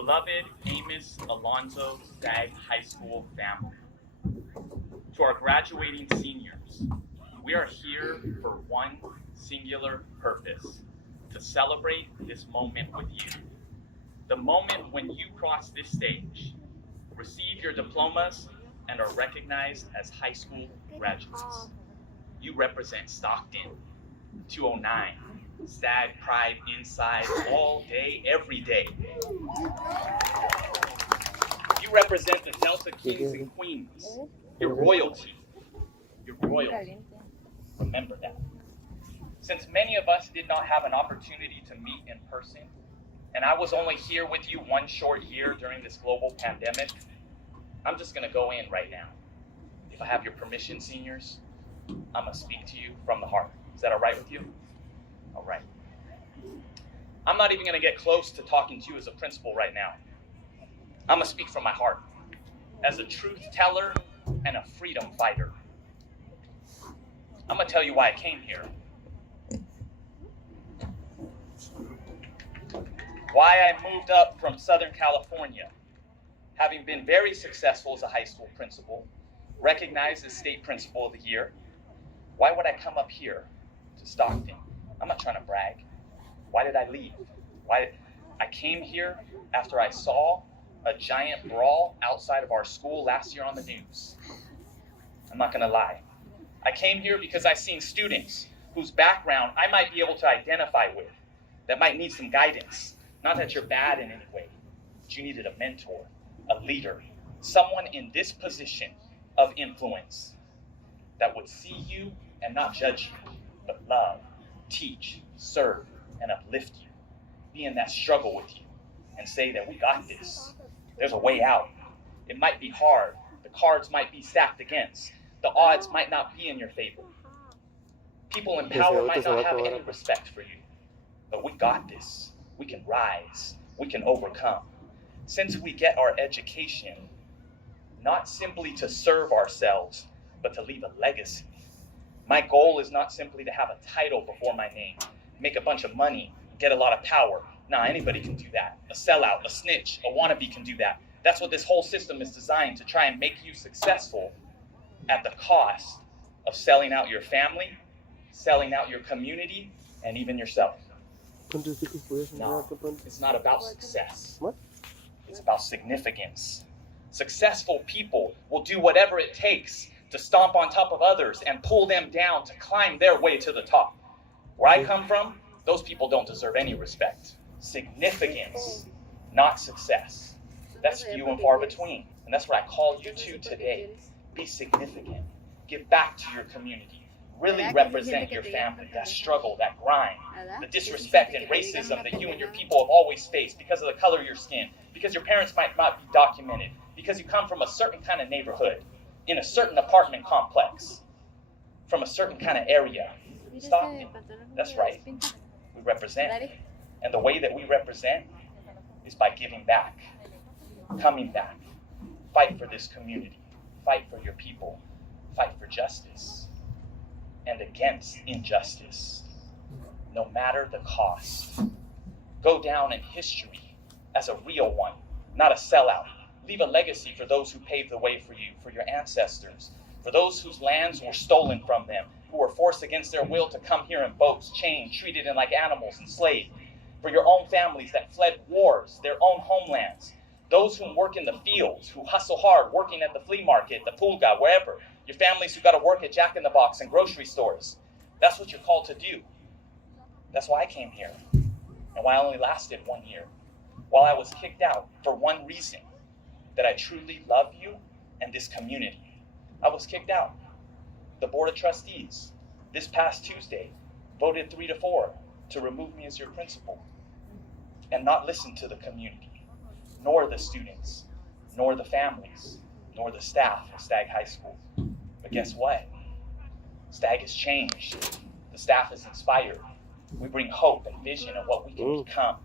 Beloved Amos Alonzo Stagg High School family, to our graduating seniors, we are here for one singular purpose: to celebrate this moment with you. The moment when you cross this stage, receive your diplomas, and are recognized as high school graduates. You represent Stockton, 209, Stagg pride inside all day, every day. You represent the Delta Kings and Queens, your royalty, your royalty. Remember that. Since many of us did not have an opportunity to meet in person, and I was only here with you one short year during this global pandemic, I'm just gonna go in right now. If I have your permission, seniors, I'm gonna speak to you from the heart. Is that all right with you? All right. I'm not even gonna get close to talking to you as a principal right now. I'm gonna speak from my heart, as a truth teller and a freedom fighter. I'm gonna tell you why I came here. Why I moved up from Southern California, having been very successful as a high school principal, recognized as state principal of the year. Why would I come up here to Stockton? I'm not trying to brag. Why did I leave? I came here after I saw a giant brawl outside of our school last year on the news. I'm not gonna lie. I came here because I've seen students whose background I might be able to identify with, that might need some guidance. Not that you're bad in any way, but you needed a mentor, a leader, someone in this position of influence that would see you and not judge you, but love, teach, serve, and uplift you. Be in that struggle with you and say that we got this. There's a way out. It might be hard. The cards might be stacked against. The odds might not be in your favor. People in power might not have any respect for you, but we got this. We can rise. We can overcome. Since we get our education, not simply to serve ourselves, but to leave a legacy. My goal is not simply to have a title before my name, make a bunch of money, get a lot of power. Nah, anybody can do that. A sellout, a snitch, a wannabe can do that. That's what this whole system is designed to try and make you successful at the cost of selling out your family, selling out your community, and even yourself. No, it's not about success. What? It's about significance. Successful people will do whatever it takes to stomp on top of others and pull them down to climb their way to the top. Where I come from, those people don't deserve any respect. Significance, not success. That's few and far between. And that's what I call you to today. Be significant. Give back to your community. Really represent your family, that struggle, that grind, the disrespect and racism that you and your people have always faced because of the color of your skin, because your parents might not be documented, because you come from a certain kind of neighborhood, in a certain apartment complex, from a certain kind of area. Stockton, that's right. We represent. And the way that we represent is by giving back, coming back. Fight for this community. Fight for your people. Fight for justice and against injustice, no matter the cost. Go down in history as a real one, not a sellout. Leave a legacy for those who paved the way for you, for your ancestors, for those whose lands were stolen from them, who were forced against their will to come here in boats, chained, treated like animals, enslaved, for your own families that fled wars, their own homelands, those who work in the fields, who hustle hard, working at the flea market, the pulga, wherever, your families who got to work at Jack in the Box and grocery stores. That's what you're called to do. That's why I came here, and why I only lasted 1 year, while I was kicked out for one reason, that I truly love you and this community. I was kicked out. The Board of Trustees, this past Tuesday, voted 3-4 to remove me as your principal and not listen to the community, nor the students, nor the families, nor the staff of Stagg High School. But guess what? Stagg has changed. The staff is inspired. We bring hope and vision of what we can become.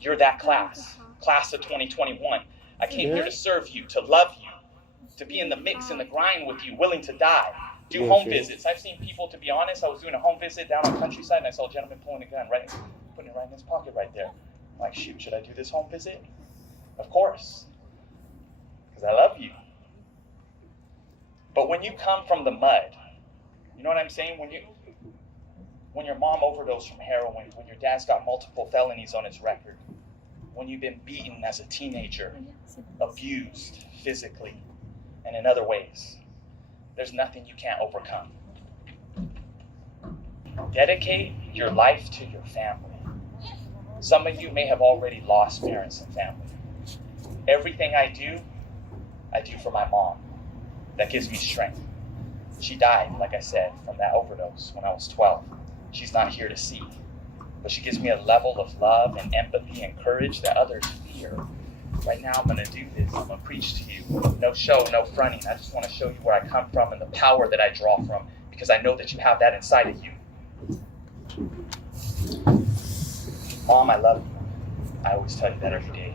You're that class of 2021. I came here to serve you, to love you, to be in the mix and the grind with you, willing to die, do home visits. I've seen people, to be honest, I was doing a home visit down on Countryside and I saw a gentleman pulling a gun, putting it right in his pocket right there. I'm like, shoot, should I do this home visit? Of course, because I love you. But when you come from the mud, you know what I'm saying? When your mom overdosed from heroin, when your dad's got multiple felonies on his record, when you've been beaten as a teenager, abused physically and in other ways, there's nothing you can't overcome. Dedicate your life to your family. Some of you may have already lost parents and family. Everything I do for my mom. That gives me strength. She died, like I said, from that overdose when I was 12. She's not here to see. But she gives me a level of love and empathy and courage that others fear. Right now I'm gonna do this. I'm gonna preach to you. No show, no fronting. I just wanna show you where I come from and the power that I draw from, because I know that you have that inside of you. Mom, I love you. I always tell you that every day.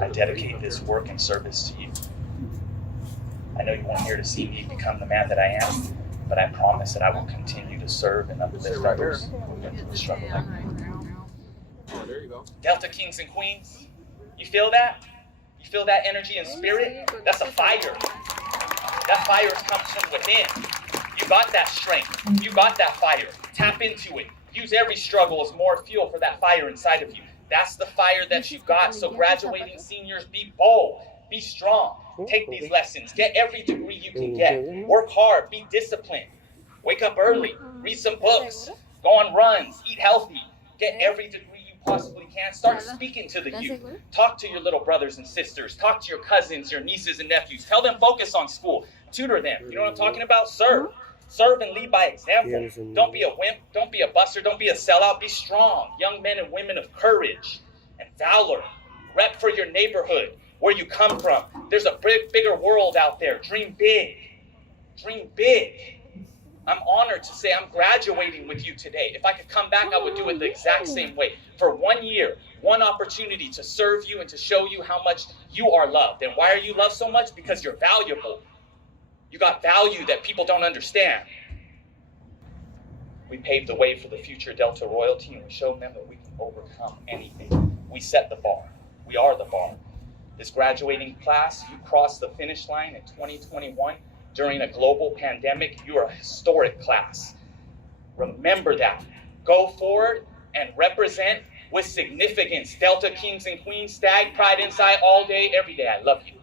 I dedicate this work and service to you. I know you weren't here to see me become the man that I am, but I promise that I will continue to serve and uplift others who struggle like me. Oh, there you go. Delta Kings and Queens, you feel that? You feel that energy and spirit? That's a fire. That fire comes from within. You got that strength. You got that fire. Tap into it. Use every struggle as more fuel for that fire inside of you. That's the fire that you got. So graduating seniors, be bold, be strong. Take these lessons. Get every degree you can get. Work hard. Be disciplined. Wake up early. Read some books. Go on runs. Eat healthy. Get every degree you possibly can. Start speaking to the youth. Talk to your little brothers and sisters. Talk to your cousins, your nieces and nephews. Tell them focus on school. Tutor them. You know what I'm talking about? Serve. Serve and lead by example. Don't be a wimp. Don't be a buster. Don't be a sellout. Be strong. Young men and women of courage and valor. Rep for your neighborhood, where you come from. There's a bigger world out there. Dream big. Dream big. I'm honored to say I'm graduating with you today. If I could come back, I would do it the exact same way. For 1 year, one opportunity to serve you and to show you how much you are loved. And why are you loved so much? Because you're valuable. You got value that people don't understand. We paved the way for the future Delta royalty, and we showed them that we can overcome anything. We set the bar. We are the bar. This graduating class, you crossed the finish line in 2021 during a global pandemic. You are a historic class. Remember that. Go forward and represent with significance. Delta Kings and Queens, Stagg, Pride Inside, all day, every day. I love you.